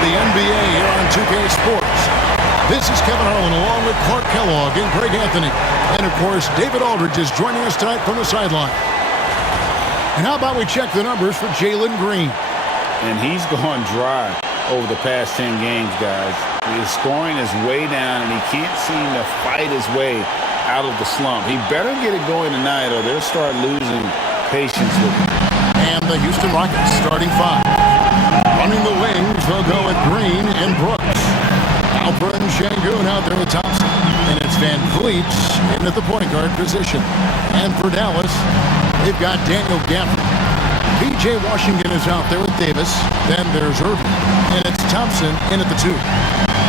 the NBA here on 2K Sports. This is Kevin Harlan along with Clark Kellogg and Greg Anthony. And, of course, David Aldridge is joining us tonight from the sideline. And how about we check the numbers for Jalen Green? And he's gone dry over the past 10 games, guys. His scoring is way down, and he can't seem to fight his way out of the slump. He better get it going tonight, or they'll start losing patience with him. And the Houston Rockets starting five. Running the wings, they'll go with Green and Brooks. Alperen Şengün out there with Thompson. And it's Van Vliet in at the point guard position. And for Dallas, they've got Daniel Gafford. P.J. Washington is out there with Davis. Then there's Irving. And it's Thompson in at the two.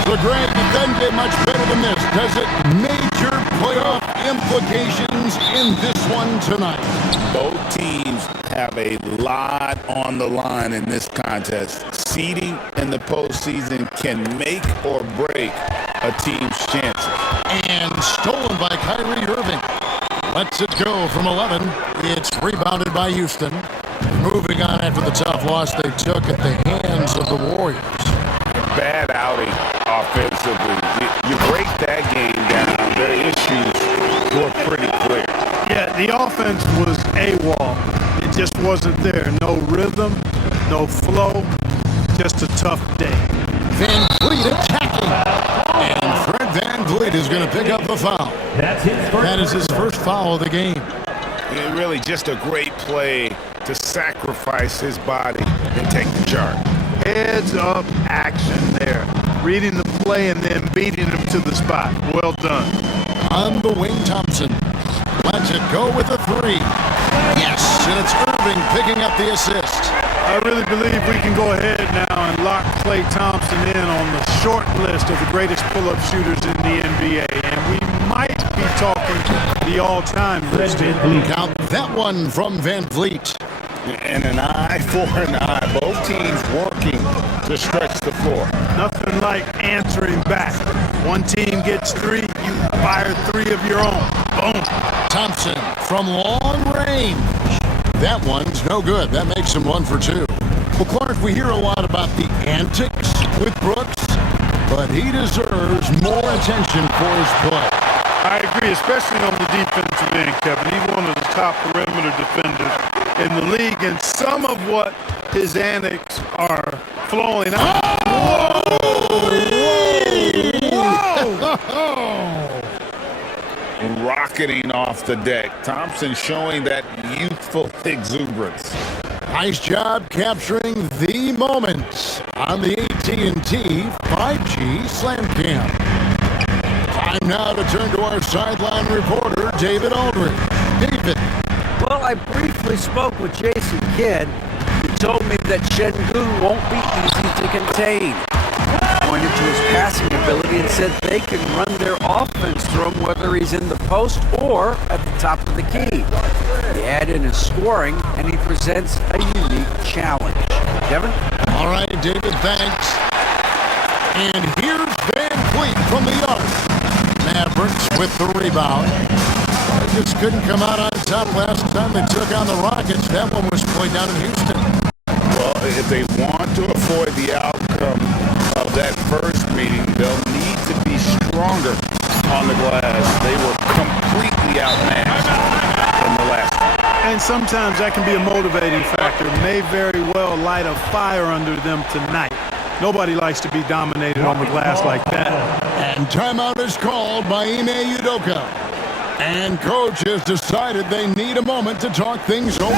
So, Greg, it doesn't get much better than this, does it? Major playoff implications in this one tonight. Both teams have a lot on the line in this contest. Seeding in the postseason can make or break a team's chances. And stolen by Kyrie Irving. Lets it go from 11. It's rebounded by Houston. Moving on after the tough loss they took at the hands of the Warriors. Bad outing offensively. You break that game down, their issues were pretty clear. Yeah, the offense was AWOL. It just wasn't there. No rhythm, no flow, just a tough day. Van Vliet attacking. And Fred Van Vliet is going to pick up the foul. That is his first foul of the game. Really just a great play to sacrifice his body and take the charge. Heads up action there. Reading the play and then beating him to the spot. Well done. On the wing, Thompson lets it go with a three. Yes, and it's Irving picking up the assist. I really believe we can go ahead now and lock Klay Thompson in on the short list of the greatest pull-up shooters in the NBA. And we might be talking the all-time list. Count that one from Van Vliet. And an eye for an eye. Both teams working to stretch the floor. Nothing like answering back. One team gets three, you fire three of your own. Boom. Thompson from long range. That one's no good. That makes him 1 for 2. Well, Clark, we hear a lot about the antics with Brooks, but he deserves more attention for his play. I agree, especially on the defensive end, Kevin. He's one of the top perimeter defenders in the league, and some of what his antics are flowing out. Whoa! Rocketing off the deck. Thompson showing that youthful exuberance. Nice job capturing the moment on the AT&T 5G Slam Cam. Time now to turn to our sideline reporter, David Aldridge. David. Well, I briefly spoke with Jason Kidd. He told me that Şengün won't be easy to contain. Pointed to his passing ability and said they can run their offense through him whether he's in the post or at the top of the key. He add in his scoring, and he presents a unique challenge. Kevin? All right, David, thanks. And here's Van Vliet from the arc. Mavericks with the rebound. They just couldn't come out on top last time they took on the Rockets. That one was played down in Houston. Well, if they want to avoid the outcome of that first meeting, they'll need to be stronger on the glass. They were completely outmatched in the last one. And sometimes that can be a motivating factor. May very well light a fire under them tonight. Nobody likes to be dominated on the glass like that. And timeout is called by Ime Udoka. And coach has decided they need a moment to talk things over.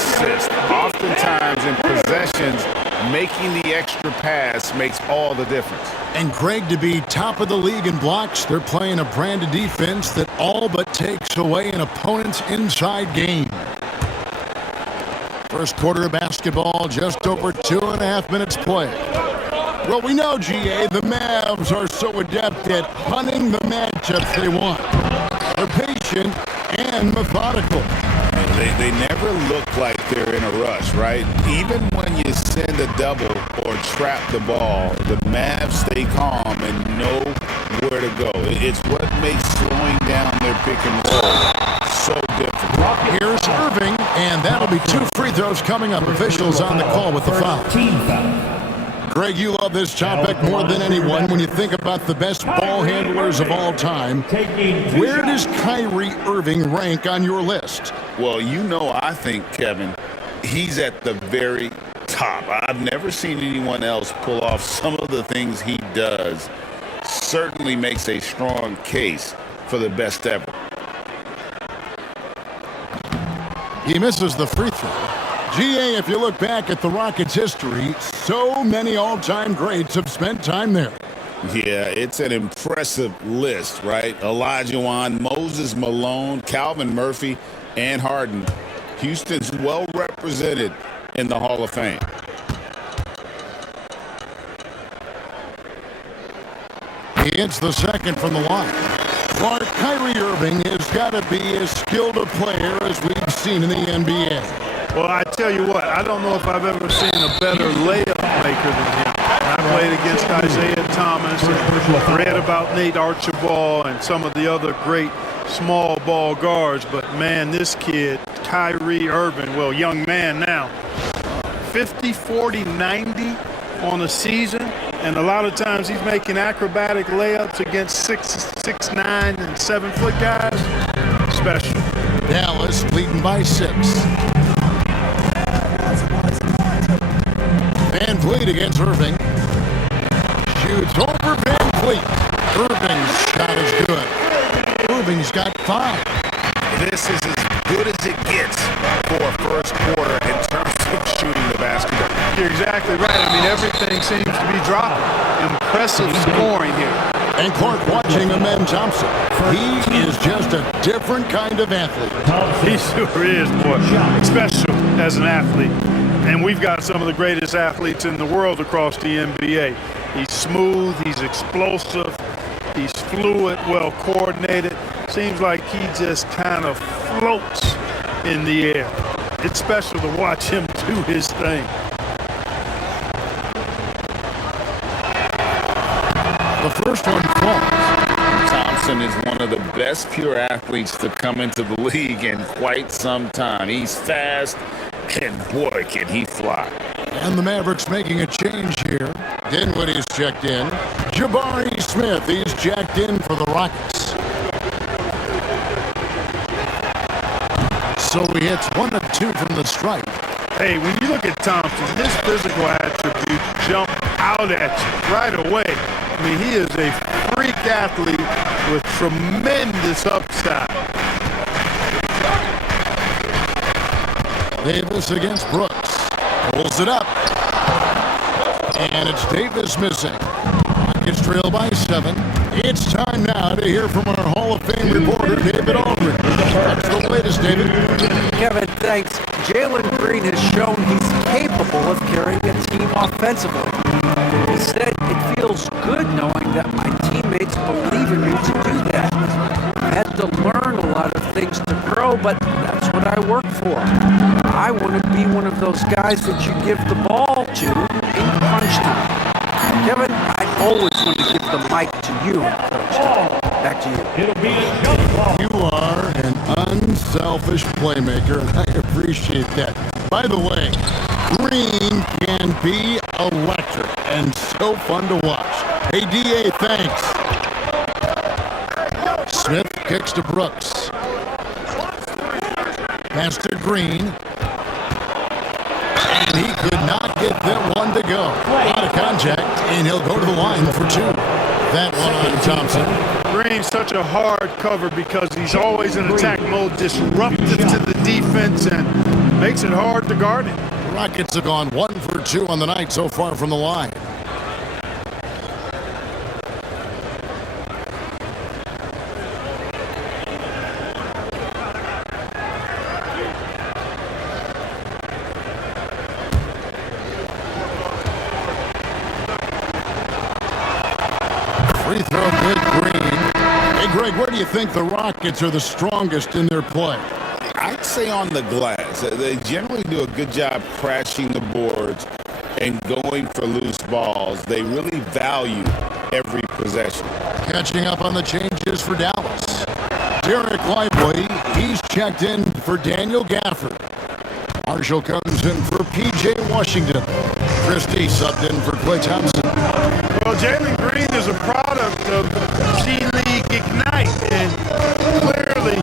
assist. Oftentimes in possessions, making the extra pass makes all the difference. And Greg, to be top of the league in blocks, they're playing a brand of defense that all but takes away an opponent's inside game. First quarter of basketball, just over 2.5 minutes played. Well, we know, GA, the Mavs are so adept at hunting the matchups they want. They're patient and methodical. They never look like they're in a rush, right? Even when you send a double or trap the ball, the Mavs stay calm and know where to go. It's what makes slowing down their pick and roll so difficult. Here's Irving, and that'll be 2 free throws coming up. Officials on the call with the foul. Greg, you love this topic more than anyone when you think about the best ball handlers of all time. Where does Kyrie Irving rank on your list? Well, I think, Kevin, he's at the very top. I've never seen anyone else pull off some of the things he does. Certainly makes a strong case for the best ever. He misses the free throw. GA, if you look back at the Rockets' history, so many all-time greats have spent time there. Yeah, it's an impressive list, right? Olajuwon, Moses Malone, Calvin Murphy, and Harden. Houston's well represented in the Hall of Fame. He hits the second from the line. Clark, Kyrie Irving has got to be as skilled a player as we've seen in the NBA. Well, I tell you what, I don't know if I've ever seen a better layup maker than him. I played against Isaiah Thomas and read about Nate Archibald and some of the other great small ball guards. But, man, this kid, Kyrie Irving, well, young man now, 50, 40, 90 on a season. And a lot of times he's making acrobatic layups against 6'9" and 7-foot guys. Special. Dallas leading by 6. Van Vliet against Irving. Shoots over Van Vliet. Irving's shot is good. Irving's got 5. This is as good as it gets for a first quarter in terms of shooting the basketball. You're exactly right. I mean, everything seems to be dropping. Impressive scoring here. And Clark watching Amen Thompson. He is just a different kind of athlete. He sure is, boy. Special as an athlete. And we've got some of the greatest athletes in the world across the NBA. He's smooth, he's explosive, he's fluid, well coordinated. Seems like he just kind of floats in the air. It's special to watch him do his thing. The first one falls. Thompson is one of the best pure athletes to come into the league in quite some time. He's fast, and boy, can he fly. And the Mavericks making a change here. Dinwiddie's checked in. Jabari Smith, he's checked in for the Rockets. So he hits 1 of 2 from the stripe. Hey, when you look at Thompson, his physical attributes jump out at you right away. I mean, he is a freak athlete with tremendous upside. Davis against Brooks. Pulls it up. And it's Davis missing. Rockets trail by 7. It's time now to hear from our Hall of Fame reporter, David Aldridge. That's the latest, David. Kevin, thanks. Jalen Green has shown he's capable of carrying a team offensively. He said, "It feels good knowing that my teammates believe in me to do that. I had to learn a lot of things to grow, but that's what I work for. I want to be one of those guys that you give the ball to in crunch time." Kevin, I always want to give the mic to you in crunch time. Back to you. You are an unselfish playmaker, and I appreciate that. By the way, Green can be electric and so fun to watch. Hey, DA, thanks. Smith kicks to Brooks. Pass to Green. And he could not get that one to go. Out of contact, and he'll go to the line for 2. That one on Thompson. Green's such a hard cover because he's always in attack mode, disruptive to the defense, and Makes it hard to guard him. The Rockets have gone 1 for 2 on the night so far from the line. Free throw good, Green. Hey, Greg, where do you think the Rockets are the strongest in their play? I'd say on the glass. They generally do a good job crashing the boards and going for loose balls. They really value every possession. Catching up on the changes for Dallas. Derek Lively, he's checked in for Daniel Gafford. Marshall comes in for P.J. Washington. Christie subbed in for Klay Thompson. Well, Jalen Green is a product of G-League Ignite, and clearly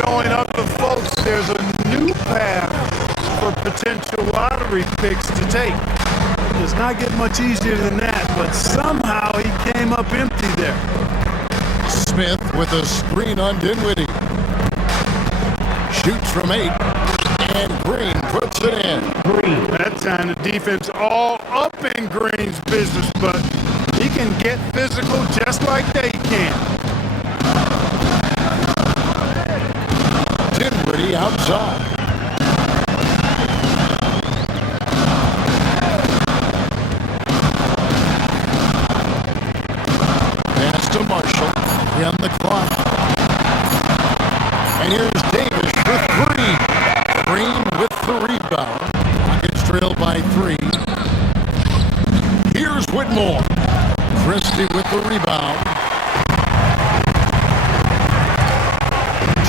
showing other folks there's a new path for potential lottery picks to take. It does not get much easier than that, but somehow he came up empty there. Smith with a screen on Dinwiddie. Shoots from 8. And Green puts it in. That time the defense all up in Green's business, but he can get physical just like they can. Dinwiddie outside. Pass to Marshall. On the clock. And here's Davis for 3. Green with the rebound. Rockets trail by 3. Here's Whitmore. Christie with the rebound.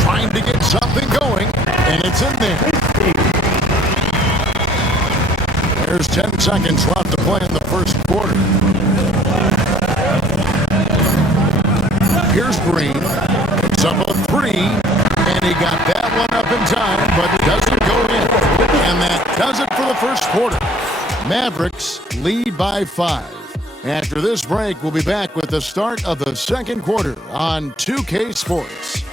Trying to get something going, and it's in there. There's 10 seconds left to play in the first quarter. Here's Green. Picks up a 3, and he got that one up in time, but it doesn't go in. And that does it for the first quarter. Mavericks lead by 5. After this break, we'll be back with the start of the second quarter on 2K Sports.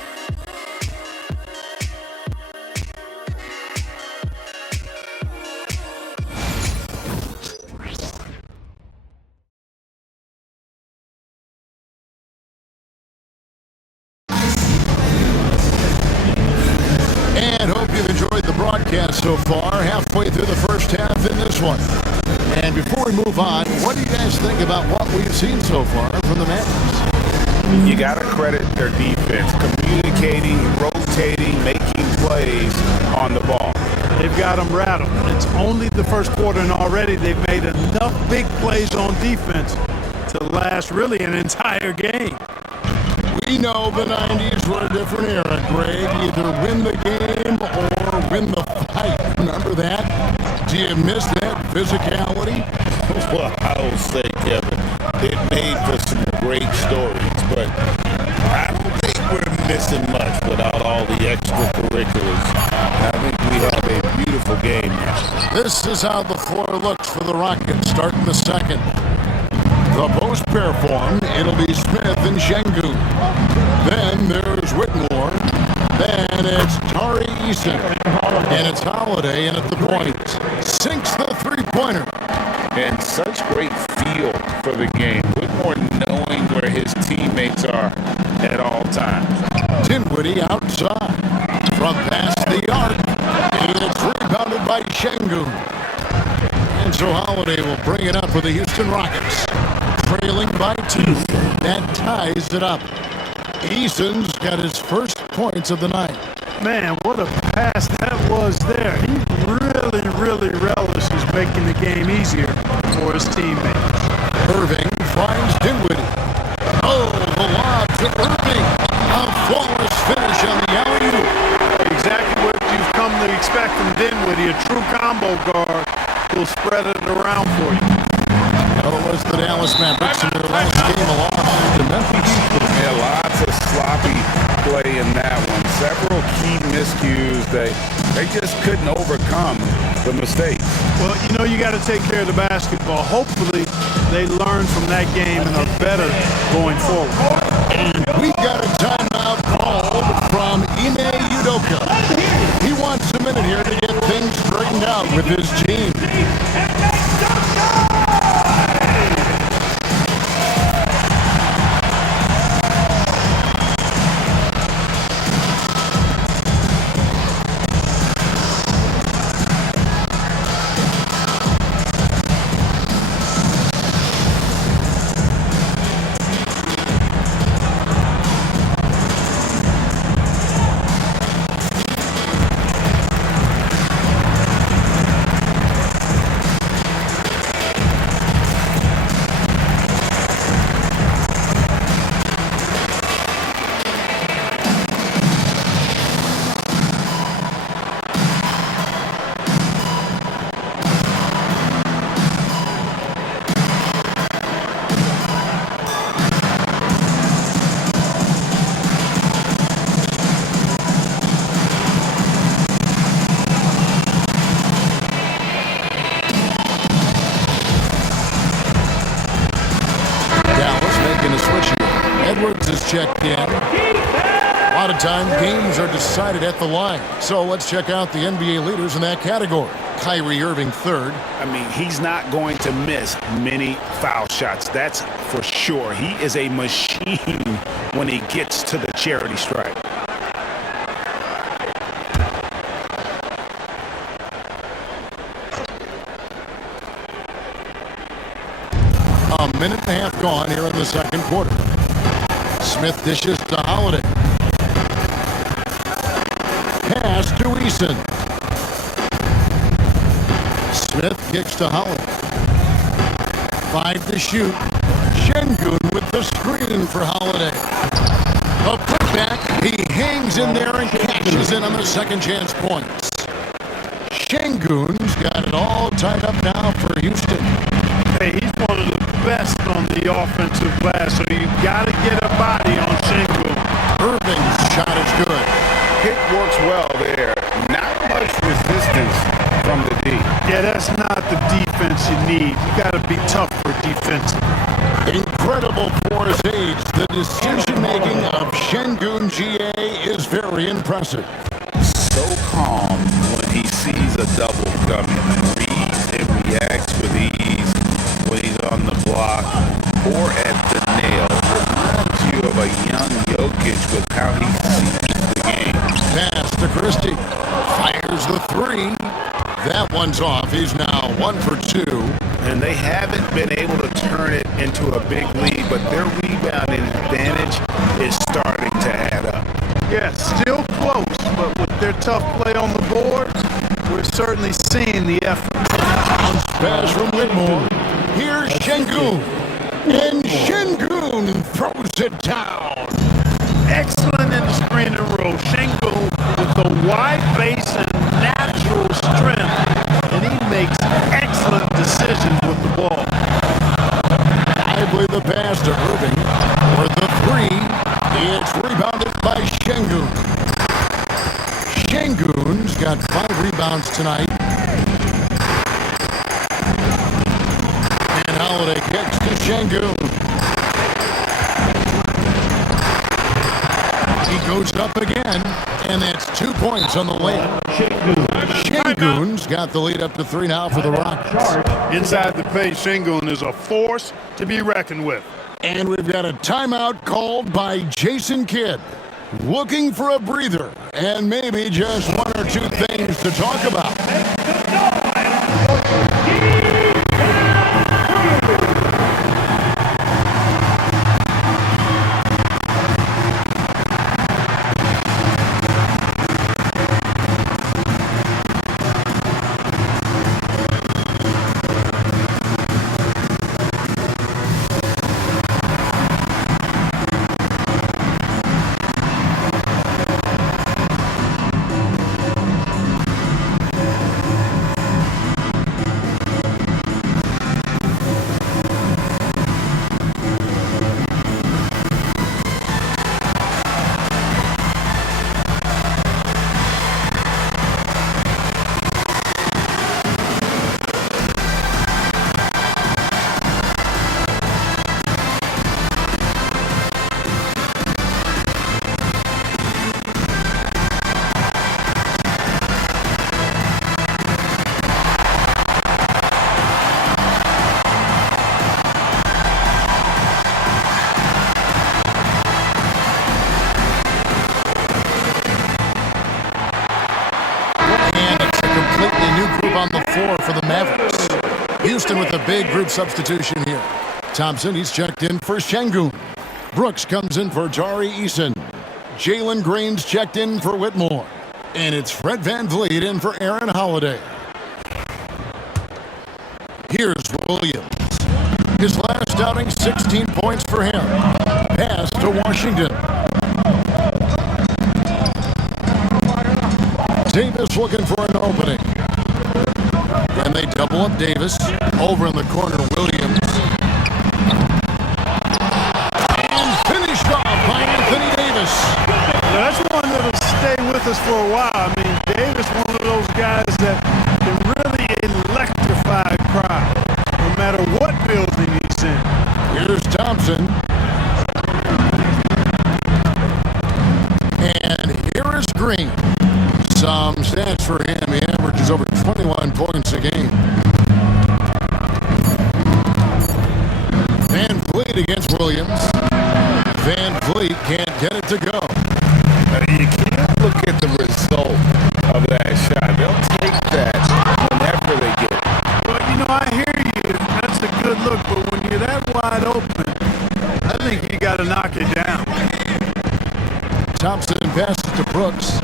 So far, halfway through the first half in this one. And before we move on, what do you guys think about what we've seen so far from the Mavericks? You got to credit their defense, communicating, rotating, making plays on the ball. They've got them rattled. It's only the first quarter, and already they've made enough big plays on defense to last really an entire game. We know the 90s were a different era, Greg. Either win the game or win the fight. Remember that? Do you miss that physicality? Well, I will say, Kevin, it made for some great stories, but I don't think we're missing much without all the extracurriculars. I think we have a beautiful game now. This is how the floor looks for the Rockets starting the second. The post pair form, it'll be Smith and Şengün. Then there's Whitmore. Then it's Tari Eason. And it's Holiday in at the point. Sinks the three-pointer. And such great feel for the game. Whitmore knowing where his teammates are at all times. Dinwiddie outside. From past the arc. And it's rebounded by Şengün. And so Holiday will bring it up for the Houston Rockets. Trailing by 2. That ties it up. Eason's got his first points of the night. Man, what a pass that was there. He really relishes making the game easier for his teammates. Irving finds Dinwiddie. Oh, the lob to Irving. A flawless finish on the alley-oop. Exactly what you've come to expect from Dinwiddie, a true combo guard who'll spread it around for you. That was the Dallas Mavericks in their last game along to Memphis. Yeah, lots of sloppy play in that one. Several key miscues they just couldn't overcome the mistakes. Well, you know you got to take care of the basketball. Hopefully they learn from that game and are better going forward. And we got a timeout called from Ime Udoka. He wants a minute here to get things with his team. Checked in. A lot of time, games are decided at the line. So let's check out the NBA leaders in that category. Kyrie Irving third. I mean, he's not going to miss many foul shots. That's for sure. He is a machine when he gets to the charity stripe. A minute and a half gone here in the second quarter. Smith dishes to Holiday. Pass to Eason. Smith kicks to Holiday. 5 to shoot. Şengün with the screen for Holiday. A putback. He hangs in there and cashes in on the second chance points. Şengün's got it all tied up now for Houston. Hey, he's one of the best on the offensive glass, so you got to get a body on Şengün. Irving's shot is good. Hit works well there. Not much resistance from the D. Yeah, that's not the defense you need. You got to be tough for defense. Incredible for his age. The decision-making of Şengün GA is very impressive. So calm when he sees a double coming. Reads and reacts with ease when he's on the block or at the nail. Reminds you of a young Jokic with how he sees the game. Pass to Christie. Fires the three. That one's off. He's now 1 for 2. And they haven't been able to turn it into a big lead, but their rebounding advantage is starting to add up. Yeah, still close, but with their tough play on the board, we're certainly seeing the effort. Bounce pass from Whitmore. Here's Şengün. And Şengün throws it down. Excellent in the screen and roll. Şengün with the wide base and natural strength, and he makes excellent decisions with the ball. Lively the pass to Irving for the three. It's rebounded by Şengün. Şengün's got 5 rebounds tonight. And Holiday kicks to Şengün. He goes up again, and that's 2 points on the layup. Şengün's got the lead up to 3 now for the Rockets. Inside the paint, Şengün is a force to be reckoned with. And we've got a timeout called by Jason Kidd. Looking for a breather and maybe just 1 or 2 things to talk about. big group substitution here. Thompson, he's checked in for Şengün. Brooks comes in for Tari Eason. Jalen Green's checked in for Whitmore. And it's Fred VanVleet in for Aaron Holiday. Here's Williams. His last outing, 16 points for him. Pass to Washington. Davis looking for an opening. And they double up Davis. Over in the corner, Williams. And finished off by Anthony Davis. That's one that'll stay with us for a while. I mean, Davis, one of those guys that can really electrify a crowd, no matter what building he's in. Here's Thompson. And here is Green. Some stats for him. He averages over 21 points a game. VanVleet against Williams. VanVleet can't get it to go. You can't look at the result of that shot. They'll take that whenever they get it. Well, you know, I hear you. That's a good look, but when you're that wide open, I think you got to knock it down. Thompson passes to Brooks.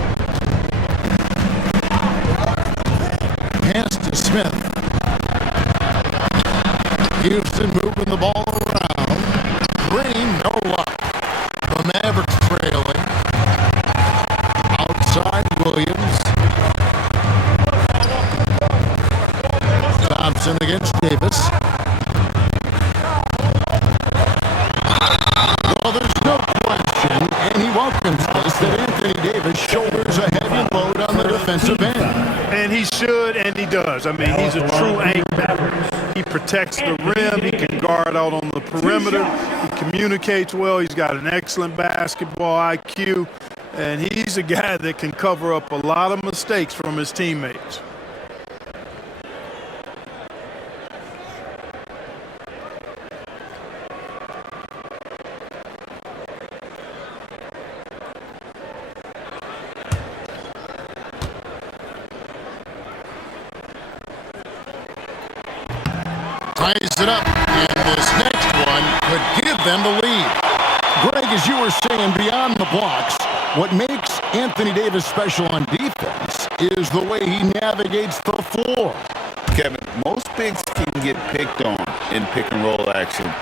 Pass to Smith. Houston moving the ball around. Green, no luck. The Mavericks trailing. Outside Williams. Thompson against Davis. Well, there's no question, and he welcomes this, that Anthony Davis shoulders a heavy load on the defensive end. And he should, and he does. I mean, he's a true anchor. He protects the rim. He can guard out on the perimeter. He communicates well. He's got an excellent basketball IQ. And he's a guy that can cover up a lot of mistakes from his teammates. Ties it up, and this next one could give them the lead. Greg, as you were saying, beyond the blocks, what makes Anthony Davis special on defense is the way he navigates the floor. Kevin, most bigs can get picked on in pick-and-roll action.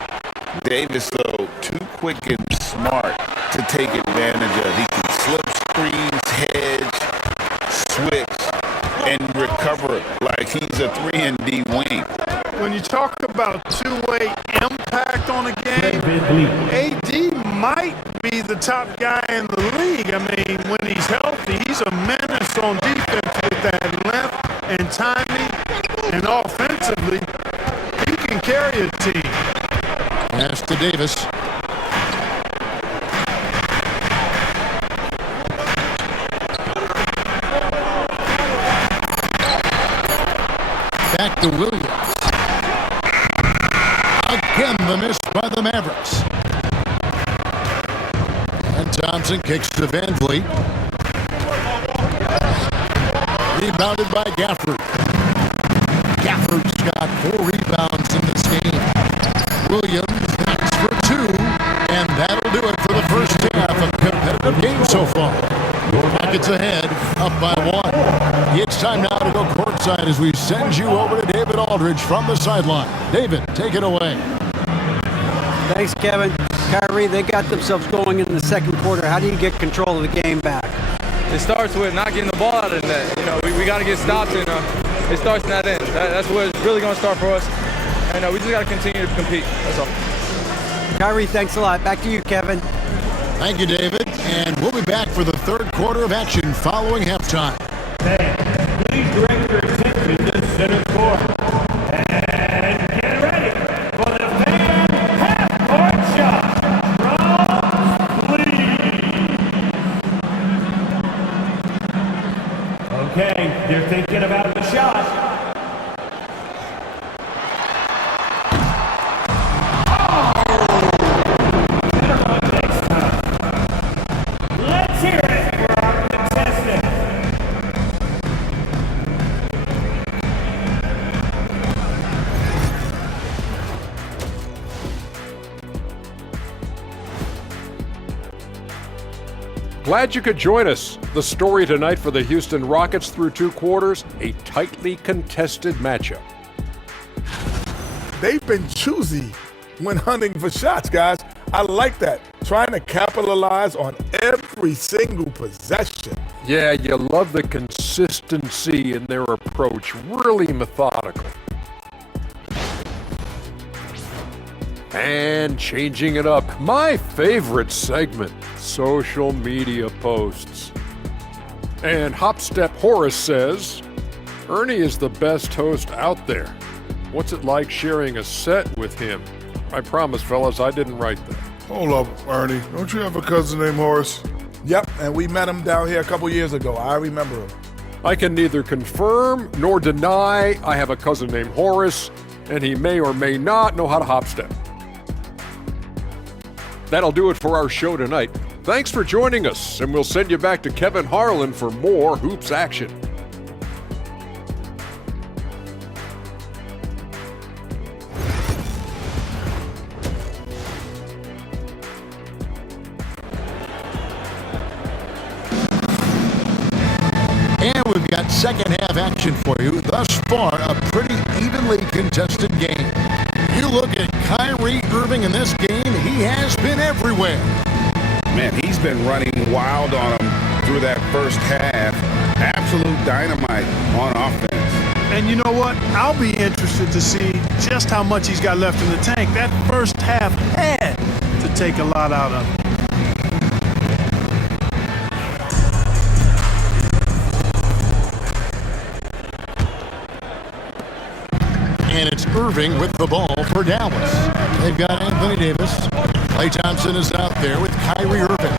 Davis, though, too quick and smart to take advantage of. He can slip screens, hedge, switch, and recover like he's a 3-and-D wing. When you talk about two-way impact on a game, AD might be the top guy in the league. I mean, when he's healthy, he's a menace on defense with that length and timing, and offensively, he can carry a team. Pass to Davis. Back to Williams. Again, the miss by the Mavericks. And Thompson kicks to VanVleet. Rebounded by Gafford. Gafford's got 4 rebounds in this game. Williams knocks for 2, and that'll do it for the first half. A competitive game so far. Rockets ahead, up by 1. It's time now to go courtside as we send you over to David Aldridge from the sideline. David, take it away. Thanks, Kevin. Kyrie, they got themselves going in the second quarter. How do you get control of the game back? It starts with not getting the ball out of the net. You know, we got to get stops, and it starts in that end. That's where it's really going to start for us. And we just got to continue to compete. That's all. Kyrie, thanks a lot. Back to you, Kevin. Thank you, David. And we'll be back for the third quarter of action following halftime. Please direct your attention to center court. And get ready for the fan half-court shot from Lee. Okay, they're thinking about the shot. Glad you could join us. The story tonight for the Houston Rockets through 2 quarters, a tightly contested matchup. They've been choosy when hunting for shots, guys. I like that. Trying to capitalize on every single possession. Yeah, you love the consistency in their approach. Really methodical. And changing it up, my favorite segment, social media posts. And Hopstep Horace says, Ernie is the best host out there. What's it like sharing a set with him? I promise, fellas, I didn't write that. Hold up, Ernie. Don't you have a cousin named Horace? Yep, and we met him down here a couple years ago. I remember him. I can neither confirm nor deny I have a cousin named Horace, and he may or may not know how to hopstep. That'll do it for our show tonight. Thanks for joining us, and we'll send you back to Kevin Harlan for more hoops action. And we've got second half action for you. Thus far, a pretty evenly contested game. You look at Kyrie Irving in this game, he has been everywhere. Man, he's been running wild on him through that first half. Absolute dynamite on offense. And you know what? I'll be interested to see just how much he's got left in the tank. That first half had to take a lot out of him. And it's Irving with the ball for Dallas. They've got Anthony Davis. Klay Thompson is out there with Kyrie Irving.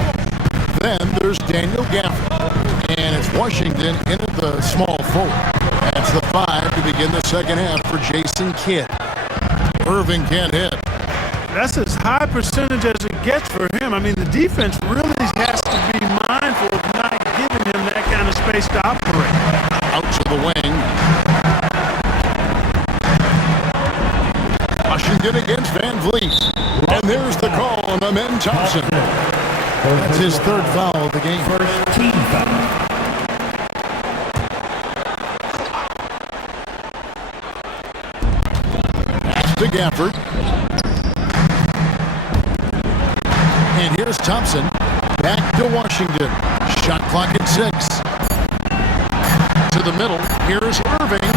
Then there's Daniel Gafford. And it's Washington into the small forward. That's the 5 to begin the second half for Jason Kidd. Irving can't hit. That's as high percentage as it gets for him. I mean, the defense really has to be mindful of not giving him that kind of space to operate. Out to the wing. Washington against Van Vliet. And there's the call on Amen Thompson. That's his third foul of the game. First team foul. Pass to Gafford. And here's Thompson. Back to Washington. Shot clock at 6. To the middle. Here's Irving.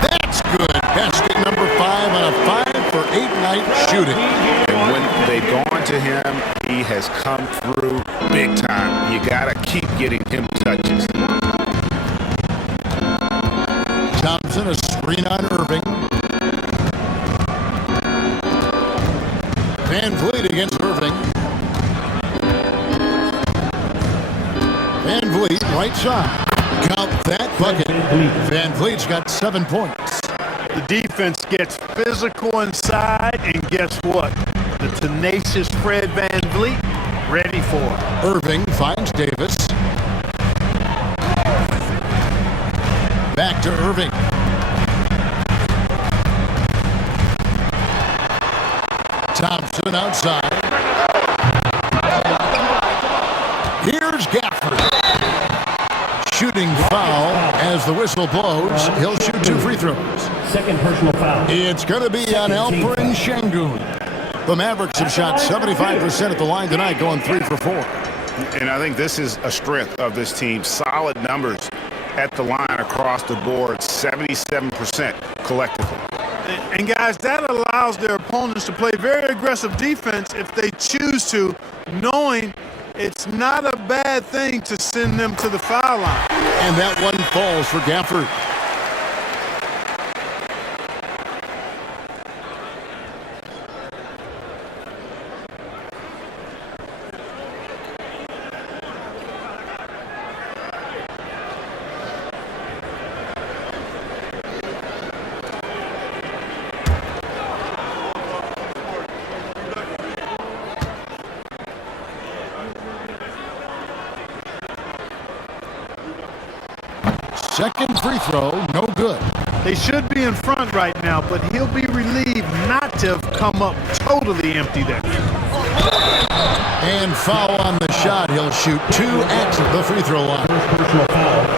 That's good. Basket number 5 on a 5-for-8 night shooting. And when they've gone to him, he has come through big time. You got to keep getting him touches. Thompson, a screen on Irving. Van Vliet against Irving. Van Vliet, right side. Count that bucket. Van Vliet's got 7 points. The defense gets physical inside, and guess what? The tenacious Fred Van Vliet ready for it. Irving finds Davis. Back to Irving. Thompson outside. Here's Gafford. Shooting foul as the whistle blows. He'll shoot 2 free throws. Second personal foul. It's going to be on Alperen Şengün. The Mavericks have shot 75% at the line tonight, going 3 for 4. And I think this is a strength of this team. Solid numbers at the line across the board, 77% collectively. And guys, that allows their opponents to play very aggressive defense if they choose to, knowing it's not a bad thing to send them to the foul line. And that one falls for Gafford. Second free throw, no good. They should be in front right now, but he'll be relieved not to have come up totally empty there. And foul on the shot. He'll shoot 2 at the free throw line. Personal foul.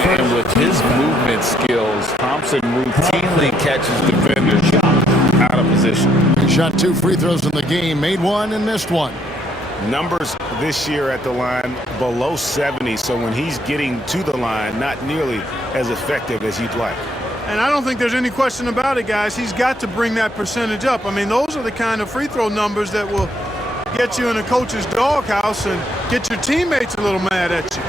And with his movement skills, Thompson routinely catches defenders out of position. He shot 2 free throws in the game, made 1 and missed 1. Numbers this year at the line below 70, so when he's getting to the line, not nearly as effective as you'd like. And I don't think there's any question about it, guys. He's got to bring that percentage up. I mean, those are the kind of free throw numbers that will get you in a coach's doghouse and get your teammates a little mad at you.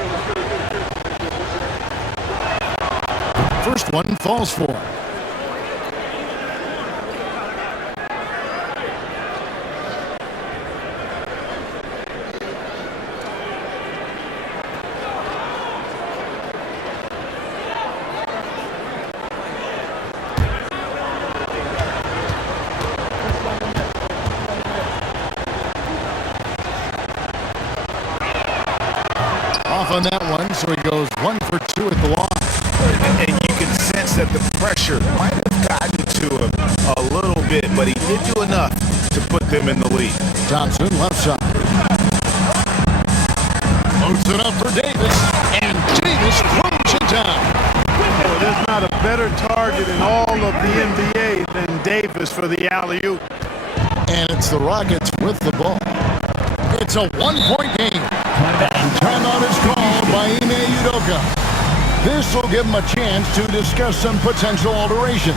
First one falls for. Off on that one, so he goes 1 for 2 at the line. And you can sense that the pressure might have gotten to him a little bit, but he did do enough to put them in the lead. Thompson, left side. Loads it up for Davis, and Davis throws it down. Well, there's not a better target in all of the NBA than Davis for the alley-oop. And it's the Rockets with the ball. It's a 1-point game. Timeout is called by Ime Udoka. This will give him a chance to discuss some potential alterations.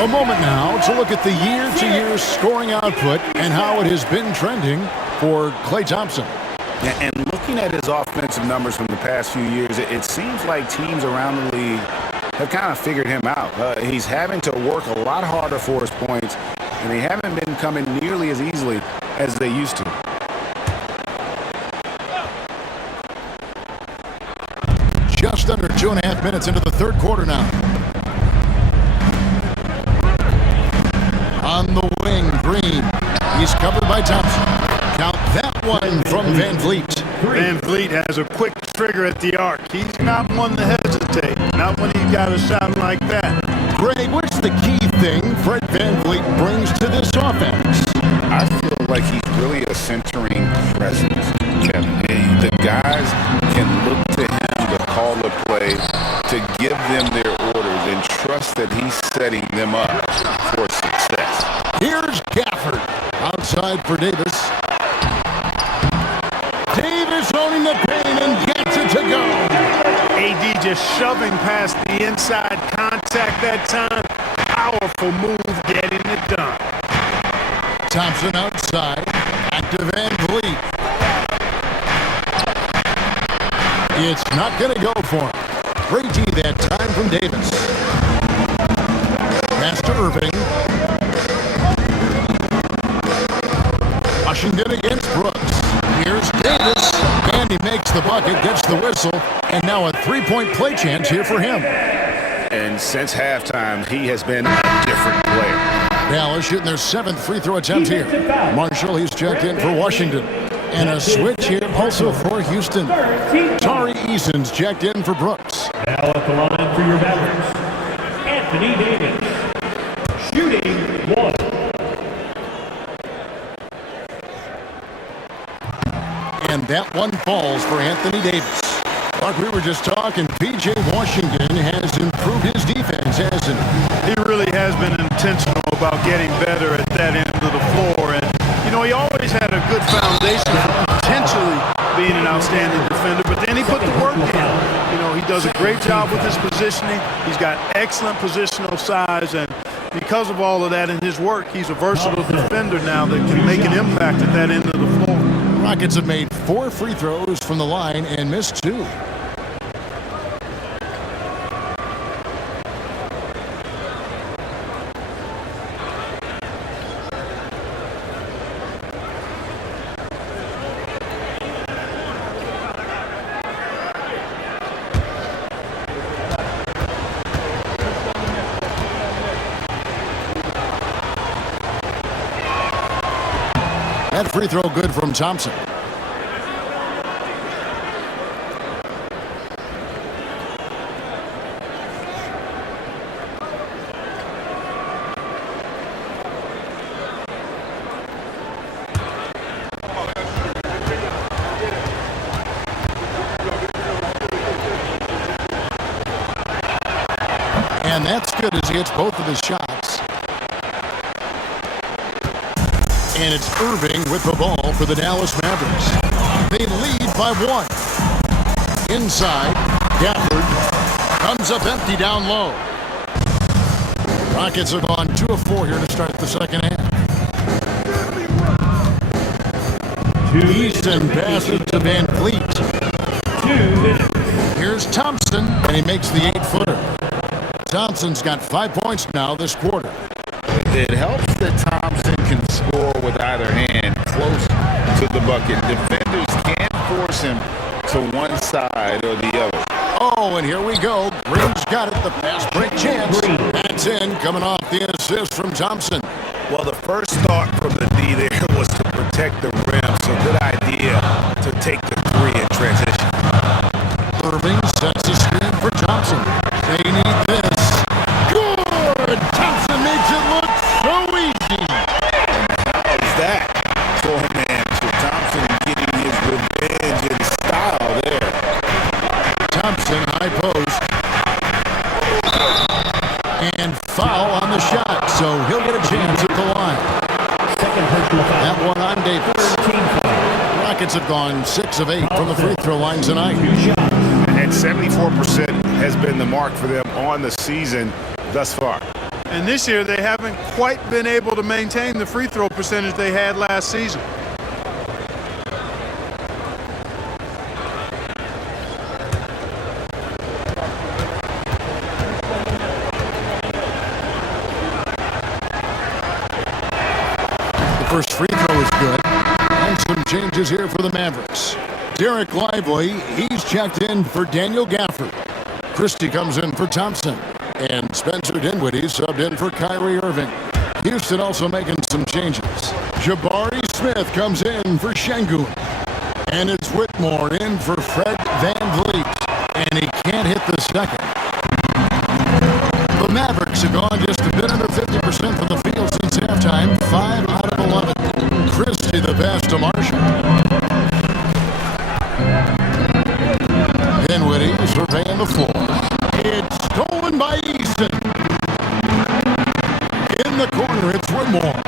A moment now to look at the year-to-year scoring output and how it has been trending for Klay Thompson. Yeah, and looking at his offensive numbers from the past few years, it seems like teams around the league have kind of figured him out. He's having to work a lot harder for his points, and they haven't been coming nearly as easily as they used to. Just under 2.5 minutes into the third quarter now. On the wing, Green. He's covered by Thompson. Count that one from Van Vliet. Van Vliet has a quick trigger at the arc. He's not one to hesitate. Not when he's got a shot like that. Greg, what's the key thing Fred Van Vliet brings to this offense? I feel like he's really a centering presence, Kevin. The guys can look to him to call the play, to give them their orders, and trust that he's setting them up for success. Here's Gafford. Outside for Davis. Davis owning the paint and gets it to go. AD just shoving past the inside contact that time. Powerful move getting it done. Thompson outside. Back to Van Vliet. It's not going to go for him. Great D that time from Davis. Pass to Irving. Washington against Brooks. Here's Davis. And he makes the bucket, gets the whistle, and now a three-point play chance here for him. And since halftime, he has been a different player. Dallas shooting their 7th free throw attempt here. Marshall, he's checked in for Washington. And a switch here also for Houston. Tari Eason's checked in for Brooks. Now at the line for your batters, Anthony Davis. that one falls for Anthony Davis. Like we were just talking, P.J. Washington has improved his defense, hasn't he? He really has been intentional about getting better at that end of the floor. And, you know, he always had a good foundation for potentially being an outstanding defender, but then he put the work in. You know, he does a great job with his positioning. He's got excellent positional size, and because of all of that in his work, he's a versatile defender now that can make an impact at that end of the floor. Rockets have made 4 free throws from the line and missed 2. That free throw good from Thompson. And that's good as he hits both of his shots. And it's Irving with the ball for the Dallas Mavericks. They lead by 1. Inside, Gafford comes up empty down low. Rockets have gone 2 of 4 here to start the second half. Easton passes to Van Vliet. Here's Thompson, and he makes the 8-footer. Thompson's got 5 points now this quarter. It helps that Thompson can score with either hand close to the bucket. Defenders can't force him to one side or the other. Oh, and here we go. Green's got it. The pass break chance. That's in, coming off the assist from Thompson. Well, the first thought from the D there was to protect the rim, so good idea to take the 3 in transition. Irving sets the screen for Thompson. They need this. Good! Thompson makes it look so easy. How is that for a man? So Thompson getting his revenge in style there. Thompson, high post. And foul on the shot, so he'll get a chance at the line. That one on Davis. Rockets have gone 6 of 8 from the free throw line tonight. And 74% has been the mark for them on the season thus far. And this year, they haven't quite been able to maintain the free throw percentage they had last season. The first free throw is good. And some changes here for the Mavericks. Derek Lively, he's checked in for Daniel Gafford. Christie comes in for Thompson. And Spencer Dinwiddie subbed in for Kyrie Irving. Houston also making some changes. Jabari Smith comes in for Şengün. And it's Whitmore in for Fred Van Vliet. And he can't hit the second. The Mavericks have gone just a bit under 50% from the field since halftime. 5 out of 11. Christie the pass to Marshall. Dinwiddie surveying the floor. It's stolen by Easton. In the corner, it's Whitmore.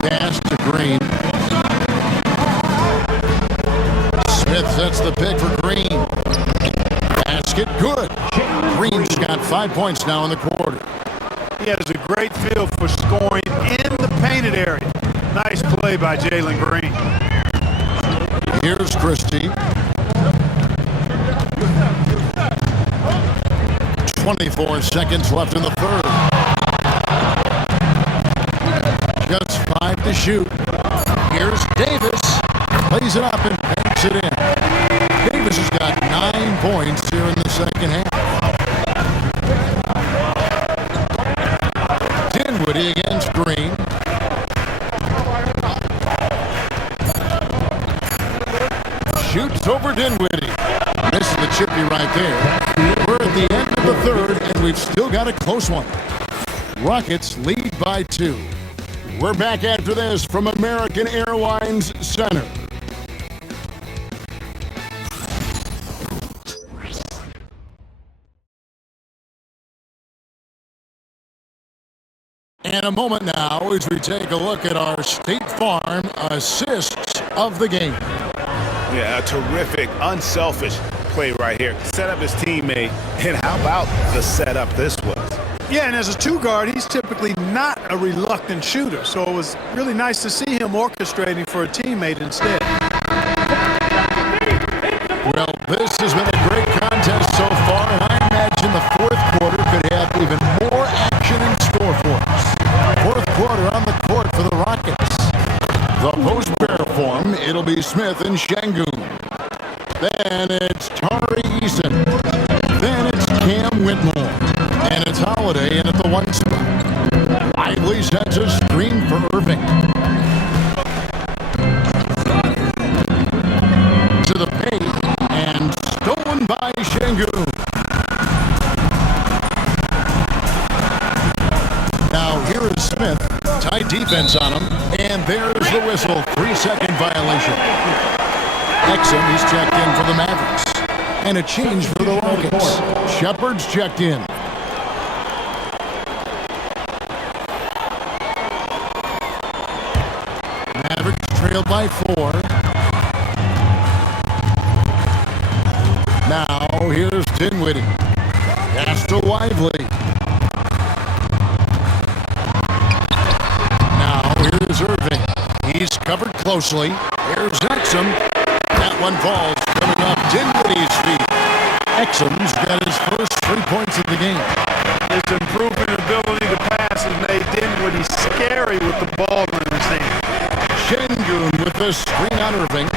Pass to Green. Smith sets the pick for Green. Basket good. Green's got 5 points now in the quarter. He has a great feel for scoring in the painted area. Nice play by Jalen Green. Here's Christie. 24 seconds left in the third. Just 5 to shoot. Here's Davis. Plays it up and banks it in. Davis has got 9 points here in the second half. Dinwiddie against Green. Shoots over Dinwiddie. This is the chippy right there. We're at the end of the third, and we've still got a close one. Rockets lead by 2. We're back after this from American Airlines Center. In a moment now as we take a look at our State Farm assists of the game. Yeah, a terrific, unselfish play right here. Set up his teammate, and how about the setup this was? Yeah, and as a two-guard, he's typically not a reluctant shooter, so it was really nice to see him orchestrating for a teammate instead. Well, this has been a great contest so far, and I imagine the fourth quarter could have even more action in store for us. Fourth quarter on the court for the Rockets. The post-bear form, it'll be Smith and Şengün. Then it's Tari Eason. Then it's Cam Whitmore. And it's Holiday in at the one spot. Lively sets a screen for Irving. To the paint, and stolen by Şengün. Now here is Smith. Tight defense on him. And there's the whistle. 3-second violation. Exum, he's checked in for the Mavericks. And a change for the Rockets. Shepard's checked in. Mavericks trailed by 4. Now here's Dinwiddie. Pass to Lively. Now here's Irving. He's covered closely. Here's Exum. That one falls, coming off Dinwiddie's feet. Exum's got his first 3 points of the game. His improving ability to pass has made Dinwiddie scary with the ball in his hand. Şengün with the screen on Irving.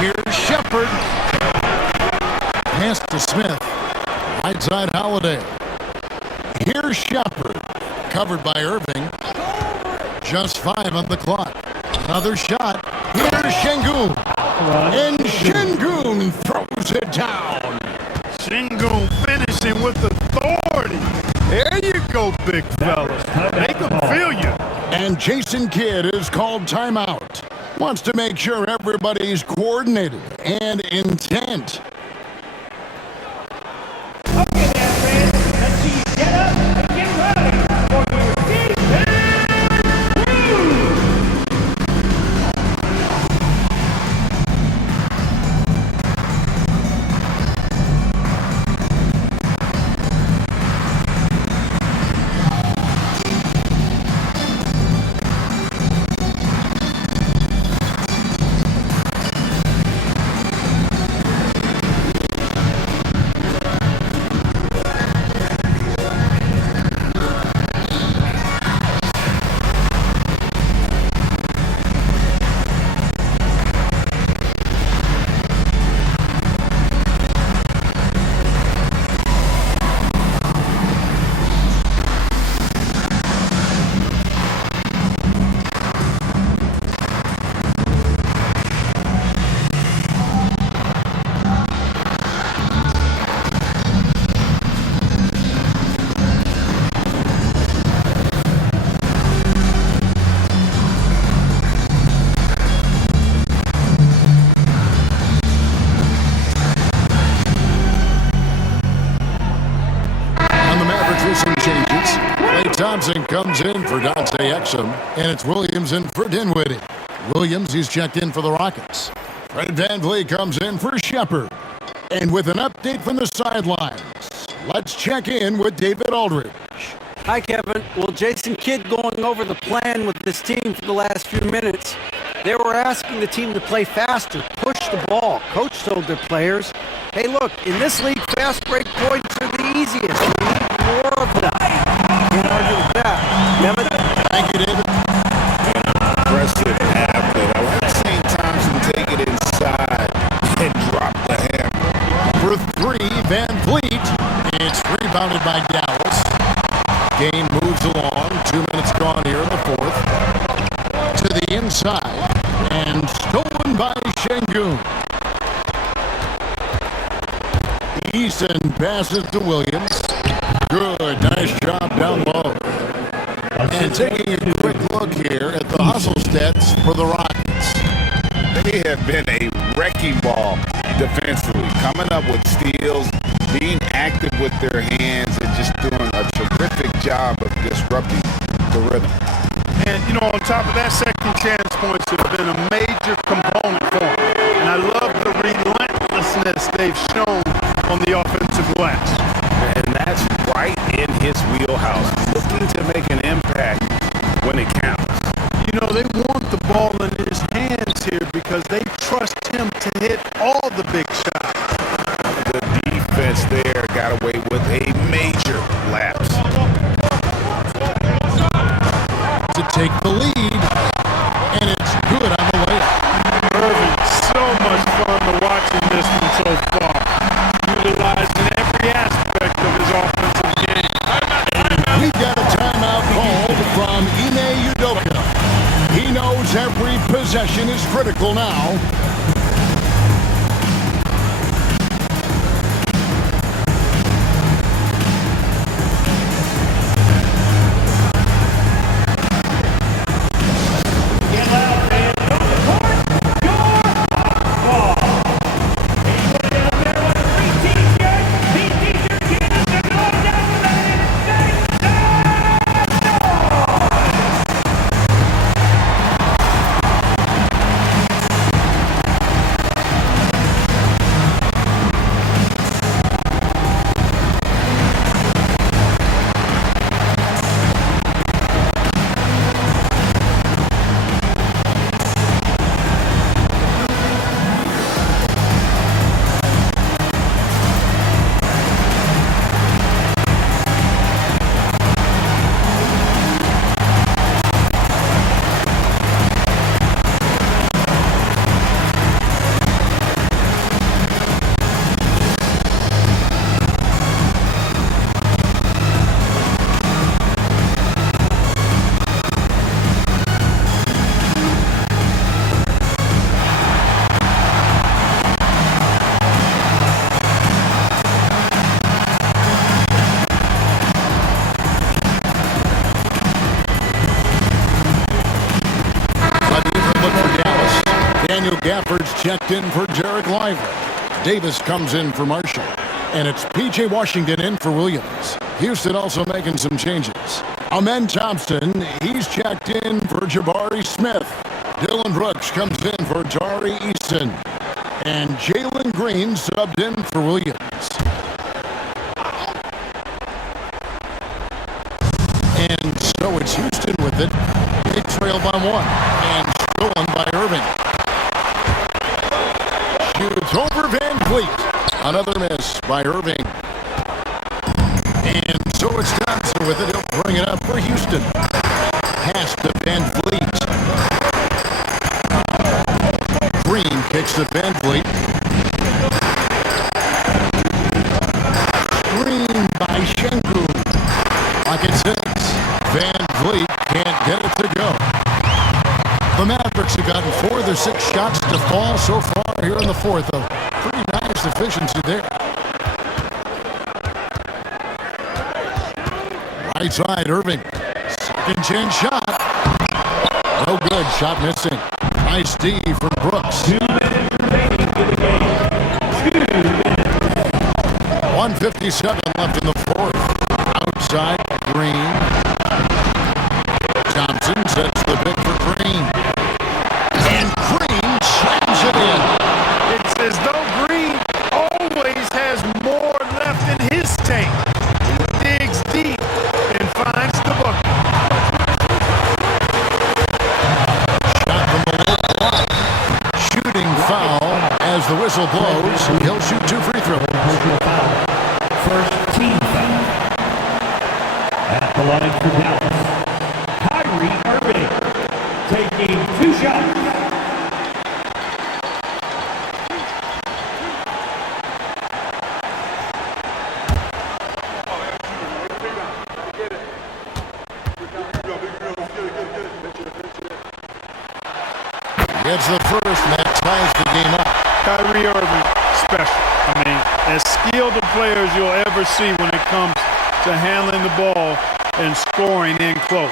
Here's Shepard. Pass to Smith. Right side Holiday. Here's Shepard. Covered by Irving. Just 5 on the clock. Another shot. Here's Şengün. And Şengün throws it down. Şengün finishing with authority. There you go, big fella. Make them feel you. And Jason Kidd is called timeout. Wants to make sure everybody's coordinated and intent. Okay, there, friends. Let's see you get up and get ready for your defense. Thompson comes in for Dante Exum, and it's Williams in for Dinwiddie. Williams, he's checked in for the Rockets. Fred VanVleet comes in for Shepard. And with an update from the sidelines, let's check in with David Aldridge. Hi, Kevin. Well, Jason Kidd going over the plan with this team for the last few minutes. They were asking the team to play faster, push the ball. Coach told their players, hey, look, in this league, fast break points are the easiest. We need more of them. Can't argue with that. Kevin? Thank you, David. Impressive athlete. I want to see Thompson take it inside and drop the hammer. For 3, VanVleet. It's rebounded by Dallas. Game moves along. 2 minutes gone here in the fourth. To the inside. And stolen by Şengün. Eason passes to Williams. Good. Nice job down low. And taking a quick look here at the hustle stats for the Rockets. They have been a wrecking ball defensively, coming up with steals, being active with their hands, and just doing a terrific job of disrupting the rhythm. And, you know, on top of that, second chance points have been a major component for them. And I love the relentlessness they've shown on the offensive glass. And that's right in his wheelhouse, looking to make an impact when it counts. You know, they want the ball in his hands here because they trust him to hit all the big shots. The defense there got away with a major lapse. To take the lead, and it's good on the way. Irving, so much fun to watching this one so far. Utilizing every aspect of his offensive game. We've got a timeout called from Ime Udoka. He knows every possession is critical now. Daniel Gafford's checked in for Jarek Lively. Davis comes in for Marshall. And it's P.J. Washington in for Williams. Houston also making some changes. Amen Thompson, he's checked in for Jabari Smith. Dylan Brooks comes in for Tari Eason. And Jalen Green subbed in for Williams. And so it's Houston with it. They trail by one. And stolen by Irving. Shoots over Van Fleet. Another miss by Irving. And so it's Thompson with it. He'll bring it up for Houston. Pass to Van Fleet. Green kicks to Van Fleet. Green by Shengun. Pocket six. Van Fleet can't get it to go. The Mavericks have gotten 4 of their 6 shots to fall so far here in the fourth. A pretty nice efficiency there. Right side, Irving. Second chance shot. No good. Shot missing. Nice D from Brooks. 1:57 left in the fourth. Outside, Green. Thompson sets the pick for Green. And Green slams it in. It's as though Green always has more left in his tank. He digs deep and finds the bucket. Shot from the low block. Shooting foul as the whistle blows. He'll shoot 2 free throws. First team foul. At the line for Dallas, Kyrie Irving taking 2 shots. Gets the first, and that ties the game up. Kyrie Irving, special. I mean, as skilled a player as you'll ever see when it comes to handling the ball and scoring in close.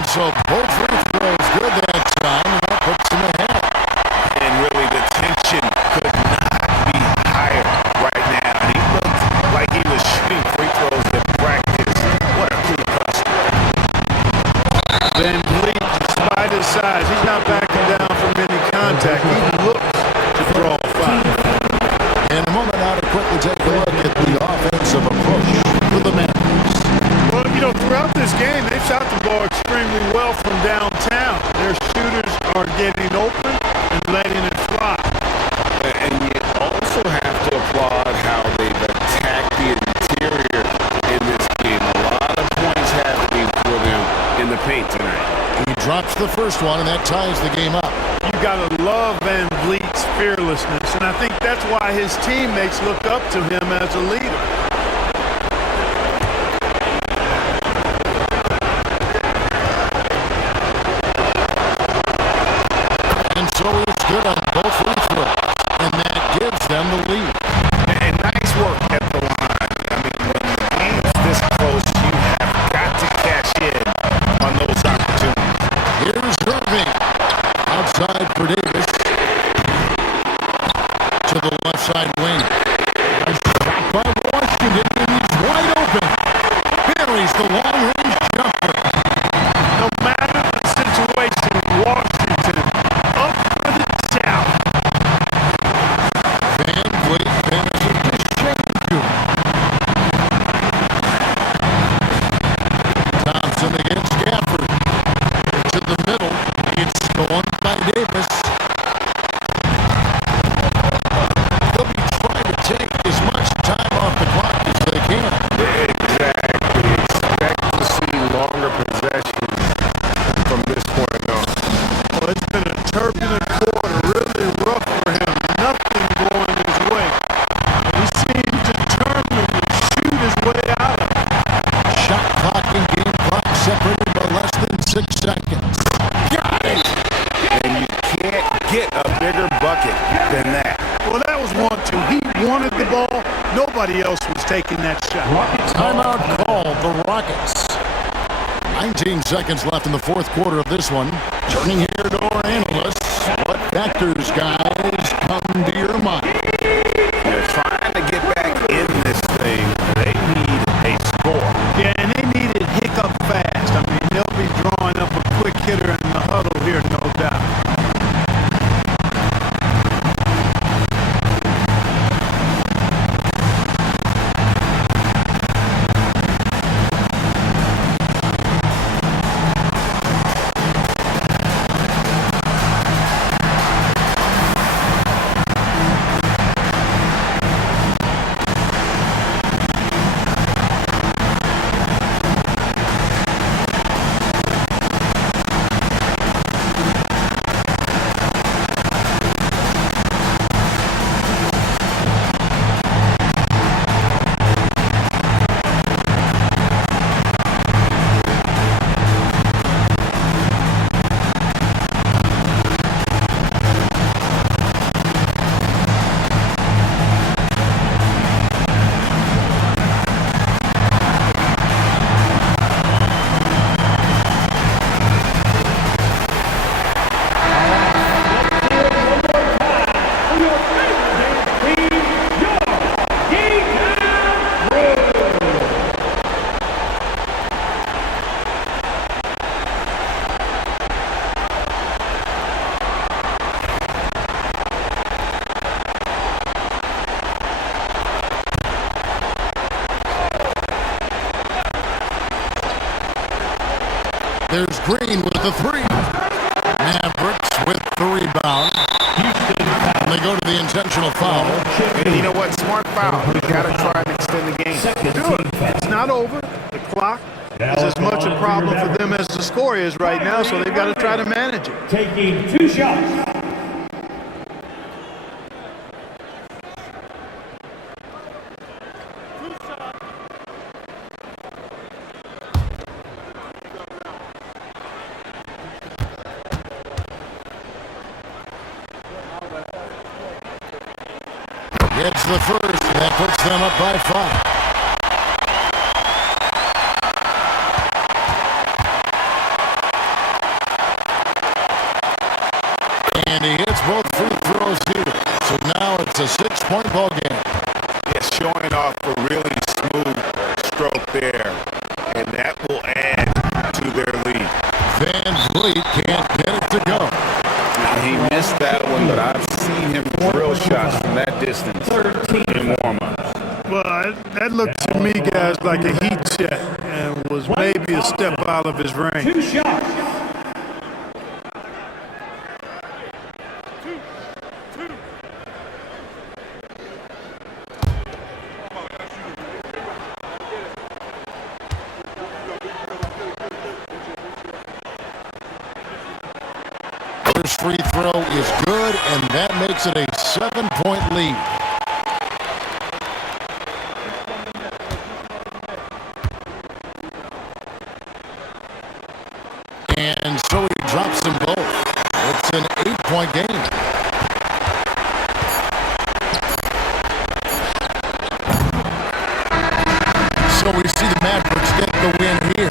And so both free throws good that time, and that puts them ahead. And really, the tension could not be higher right now. He looked like he was shooting free throws in practice. What a cool customer. Van Vliet, despite his size, he's not backing down from any contact. He looks to draw a foul. In a moment now to quickly take a look at the offensive approach for the Mavericks. Well, throughout this game, they've shot the ball extremely well from downtown. Their shooters are getting open and letting it fly. And you also have to applaud how they've attacked the interior in this game. A lot of points have to be for them in the paint tonight. He drops the first one, and that ties the game up. You got to love Van Vliet's fearlessness, and I think that's why his teammates look up to him as a leader. And so he's good on both free throws, and that gives them the lead. And nice work at the line. I mean, when the game's this close, you have got to cash in on those opportunities. Here's Irving. Outside for Davis. To the left side wing. A shot by Washington, and he's wide open. Buries the long-range jumper. No matter the situation, Washington up for the challenge. Van Vliet passes to Shengun. Thompson against Gafford. To the middle. It's stolen by Davis. They'll be trying to take as much time off the clock as they can. Exactly. Expect to see longer possessions from this point on. Well, it's been a turbulent quarter, really rough for him. Nothing going his way. He seems determined to shoot his way out of it. Shot clock and game clock separated by less than 6 seconds. Got it! And you can't get a bigger bucket than that. Well, that was 1-2. He wanted the ball. Nobody else was taking that shot. Timeout called the Rockets. 19 seconds left in the fourth quarter of this one. Turning here to our analysts. What factors, guys, come to your mind? They're trying to get back in this thing. They need a score. Yeah, and they need it hiccup fast. I mean, they'll be drawing up a quick hitter in the huddle here, no doubt. There's Green with the three. Mavericks with the rebound. And they go to the intentional foul. And you know what? Smart foul. You got to try and extend the game. Do it. It's not over. The clock is as much a problem for them as the score is right now, so they've got to try to manage it. Taking 2 shots. Gets the first, and that puts them up by 5. 7-point ball game. Yeah, showing off a really smooth stroke there, and that will add to their lead. Van Vliet can't get it to go. Now, he missed that one, but I've seen him drill shots from that distance in warm-up. Well, that looked to me, guys, like a heat check and was maybe a step out of his range. 2 shots. First free throw is good, and that makes it a 7-point lead. And so he drops them both. It's an 8-point game. So we see the Mavericks get the win here.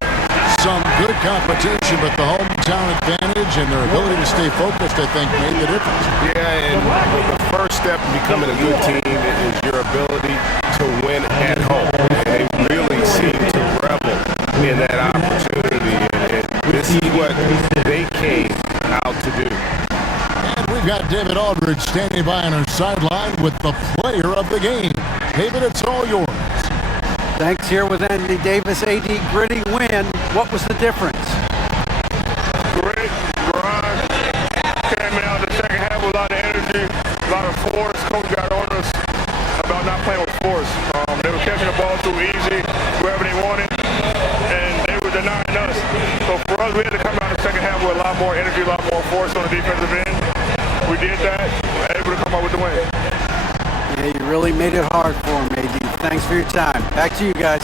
Some good competition, but the hometown advantage and their ability to stay focused, I think, made the difference. Yeah, and the first step in becoming a good team is your ability to win at home. And they really seem to revel in that opportunity, and this is what they came out to do. And we've got David Aldridge standing by on our sideline with the player of the game. David, it's all yours. Thanks. Here with Anthony Davis. AD, gritty win. What was the difference? Grit, grind, came out the second half with a lot of energy, a lot of force. Coach got on us about not playing with force. They were catching the ball too easy, wherever they wanted, and they were denying us. So for us, we had to come out in the second half with a lot more energy, a lot more force on the defensive end. We did that, able to come out with the win. Yeah, you really made it hard for him, AD. Thanks for your time. Back to you guys.